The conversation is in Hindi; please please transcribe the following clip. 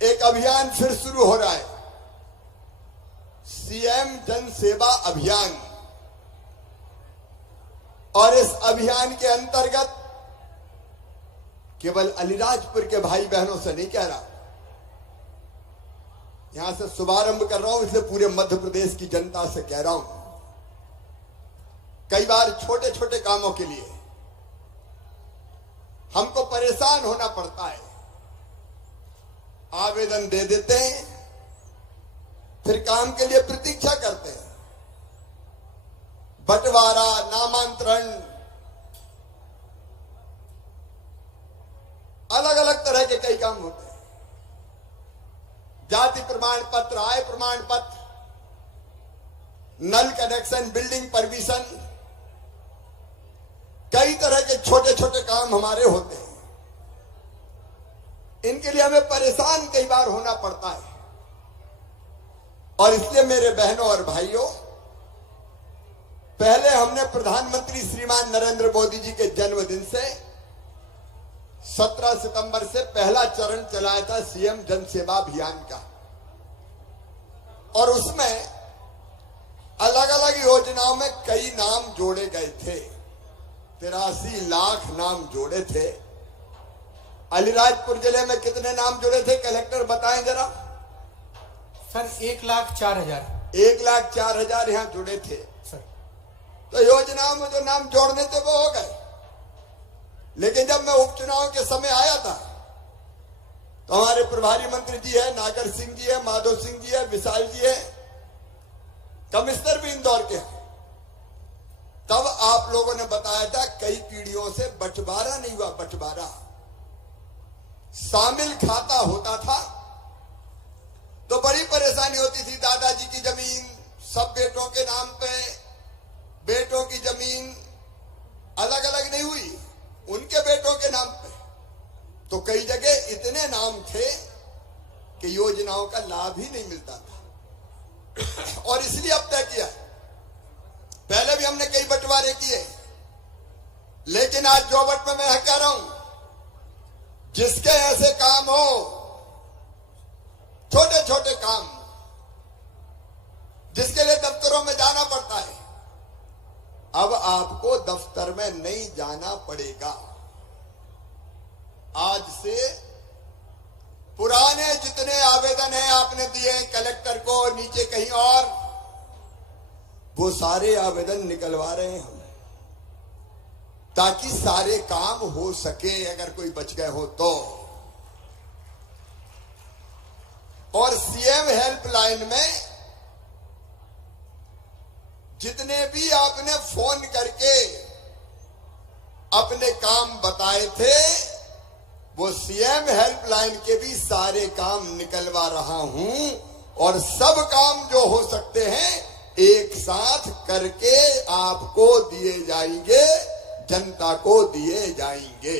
एक अभियान फिर शुरू हो रहा है, सीएम जन सेवा अभियान। और इस अभियान के अंतर्गत केवल अलीराजपुर के भाई बहनों से नहीं कह रहा, यहां से शुभारंभ कर रहा हूं, इसलिए पूरे मध्य प्रदेश की जनता से कह रहा हूं। कई बार छोटे छोटे कामों के लिए हमको परेशान होना पड़ता है, आवेदन दे देते हैं, फिर काम के लिए प्रतीक्षा करते हैं, बंटवारा, नामांतरण, अलग अलग तरह के कई काम होते हैं। जाति प्रमाण पत्र, आय प्रमाण पत्र, नल कनेक्शन, बिल्डिंग परमिशन, कई तरह के छोटे छोटे काम हमारे होते हैं। इनके लिए हमें परेशान कई बार होना पड़ता है। और इसलिए मेरे बहनों और भाइयों, पहले हमने प्रधानमंत्री श्रीमान नरेंद्र मोदी जी के जन्मदिन से 17 सितंबर से पहला चरण चलाया था सीएम जन सेवा अभियान का। और उसमें अलग अलग योजनाओं में कई नाम जोड़े गए थे, 83 लाख नाम जोड़े थे। अलीराजपुर जिले में कितने नाम जुड़े थे, कलेक्टर बताएं जरा। सर 1,04,000। 1,04,000 यहाँ जुड़े थे सर। तो योजनाओं में जो नाम जोड़ने थे वो हो गए। लेकिन जब मैं उपचुनाव के समय आया था तो हमारे प्रभारी मंत्री जी है, नागर सिंह जी है, माधव सिंह जी है, विशाल जी है, कमिश्नर भी इंदौर के हैं। तब आप लोगों ने बताया था कई पीढ़ियों से बंटवारा नहीं हुआ, बंटवारा शामिल खाता होता था तो बड़ी परेशानी होती थी। दादाजी की जमीन सब बेटों के नाम पे, बेटों की जमीन अलग अलग नहीं हुई, उनके बेटों के नाम पे। तो कई जगह इतने नाम थे कि योजनाओं का लाभ ही नहीं मिलता था। और इसलिए अब तय किया, पहले भी हमने कई बंटवारे किए, लेकिन आज जोबट में मैं कह रहा हूं, जिसके ऐसे काम हो, छोटे छोटे काम, जिसके लिए दफ्तरों में जाना पड़ता है, अब आपको दफ्तर में नहीं जाना पड़ेगा। आज से पुराने जितने आवेदन हैं आपने दिए कलेक्टर को, नीचे कहीं और, वो सारे आवेदन निकलवा रहे हैं हम, ताकि सारे काम हो सके, अगर कोई बच गए हो तो। और सीएम हेल्पलाइन में जितने भी आपने फोन करके अपने काम बताए थे, वो सीएम हेल्पलाइन के भी सारे काम निकलवा रहा हूं। और सब काम जो हो सकते हैं एक साथ करके आपको दिए जाएंगे, जनता को दिए जाएंगे।